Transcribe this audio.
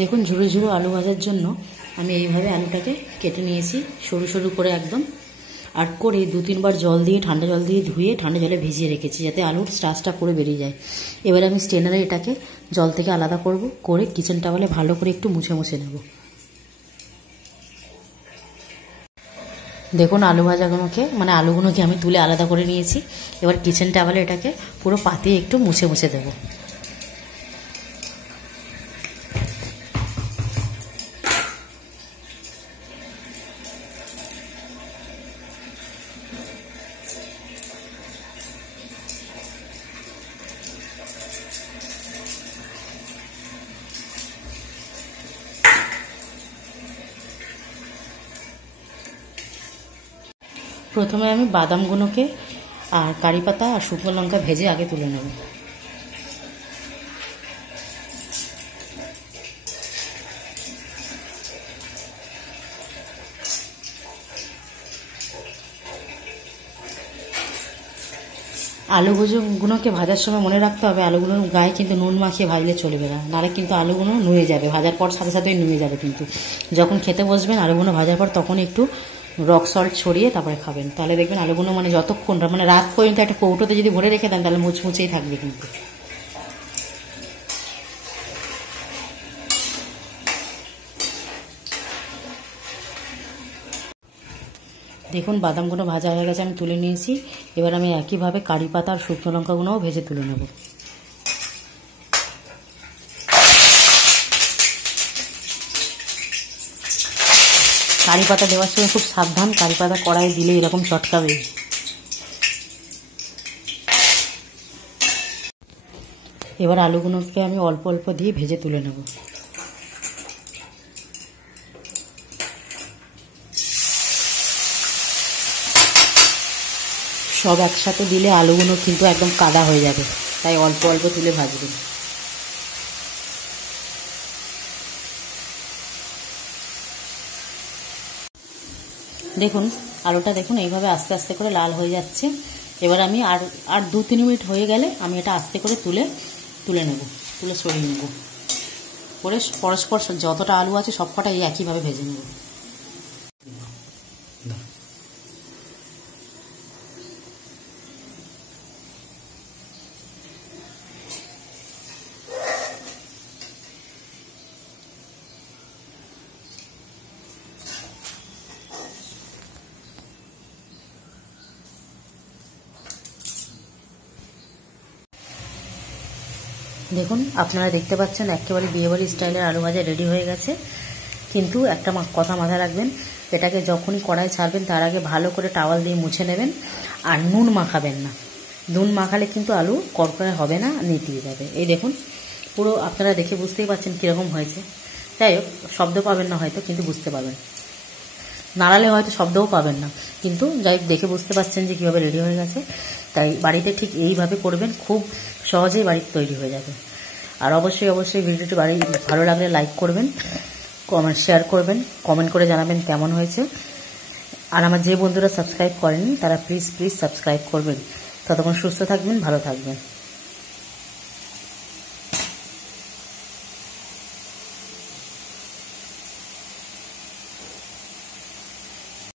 দেখুন ঝুড়ো ঝুড়ো আলু ভাজার জন্য আমি এইভাবে আলুটাকে কেটে নিয়েছি সরু সরু করে একদম, আর করে 2-3 বার জল দিয়ে ঠান্ডা জল দিয়ে ধুয়ে ঠান্ডা জলে ভিজিয়ে রেখেছি যাতে আলুর স্টার্চটা পুরো বেরিয়ে যায়। এবারে আমি স্ট্রেনারে এটাকে জল থেকে আলাদা করব, করে কিচেন টাওয়ালে ভালো করে একটু মুছে মুছে নেব। দেখুন আলু ভাজাগুলোকে আলুগুলোকে আমি তুলে আলাদা করে নিয়েছি। এবার কিচেন টাওয়ালে এটাকে পুরো পাতিয়ে একটু মুছে মুছে দেবো। প্রথমে আমি বাদামগুলোকে আর কারি পাতা আর শুকনো লঙ্কা ভেজে আগে তুলে নেব। আলুগুলোকে ভাজার সময় মনে রাখতে হবে আলুগুলোর গায়ে কিন্তু নুন মাখিয়ে ভাজলে চলবে না, নাহলে কিন্তু আলুগুলো নুয়ে যাবে, ভাজার পর সাথে সাথেই নুয়ে যাবে। কিন্তু যখন খেতে বসবেন আলুগুলো ভাজার পর তখন একটু রক সল্ট ছড়িয়ে তারপরে খাবেন, তাহলে দেখবেন আলুগুলো যতক্ষণ রাত পর্যন্ত একটা কৌটোতে যদি ভরে রেখে দেন তাহলে মুচমুচেই থাকবে। কিন্তু দেখুন বাদামগুলো ভাজা হয়ে গেছে, আমি তুলে নিয়েছি। এবার আমি একইভাবে কারি পাতা আর শুকনো লঙ্কাগুলোও ভেজে তুলে নেব। কারি পাতা দেওয়ার সময় খুব সাবধান, কারি পাতা কড়াইয়ে দিলে এরকম চটকাবে। এবার আলুগুলোকে আমি অল্প অল্প দিয়ে ভেজে তুলে নেব। সব একসাথে দিলে আলুগুলো কিন্তু একদম কাদা হয়ে যাবে, তাই অল্প অল্প তুলে ভাজবেন। দেখুন আলুটা দেখুন এইভাবে আস্তে আস্তে করে লাল হয়ে যাচ্ছে। এবার আমি আর 2-3 মিনিট হয়ে গেলে আমি এটা আস্তে করে তুলে নেব, তুলে সরিয়ে নেব, করে পরস্পর যতটা আলু আছে সবকটাই একইভাবে ভেজে নেব। দেখুন আপনারা দেখতে পাচ্ছেন একেবারে বিয়েবাড়ি স্টাইলের আলু ভাজা রেডি হয়ে গেছে। কিন্তু একটা কথা মাথায় রাখবেন, এটাকে যখনই কড়াই ছাড়বেন তার আগে ভালো করে টাওয়াল দিয়ে মুছে নেবেন, আর নুন মাখাবেন না। নুন মাখালে কিন্তু আলু কড়কড়ে হবে না, নেতিয়ে যাবে। এই দেখুন পুরো আপনারা দেখে বুঝতেই পারছেন কীরকম হয়েছে। যাই হোক শব্দ পাবেন না হয়তো, কিন্তু বুঝতে পারবেন, নাড়ালে হয়তো শব্দও পাবেন না, কিন্তু যাই দেখে বুঝতে পারছেন যে কীভাবে রেডি হয়ে গেছে। তাই বাড়িতে ঠিক এইভাবে করবেন, খুব সহজেই বাড়িতে তৈরি হয়ে যাবে। আর অবশ্যই ভিডিওটি ভালো লাগলে লাইক করবেন, শেয়ার করবেন, কমেন্ট করে জানাবেন কেমন হয়েছে। আর আমার যে বন্ধুরা সাবস্ক্রাইব করেনি তারা প্লিজ সাবস্ক্রাইব করবেন। ততক্ষণ সুস্থ থাকবেন, ভালো থাকবেন।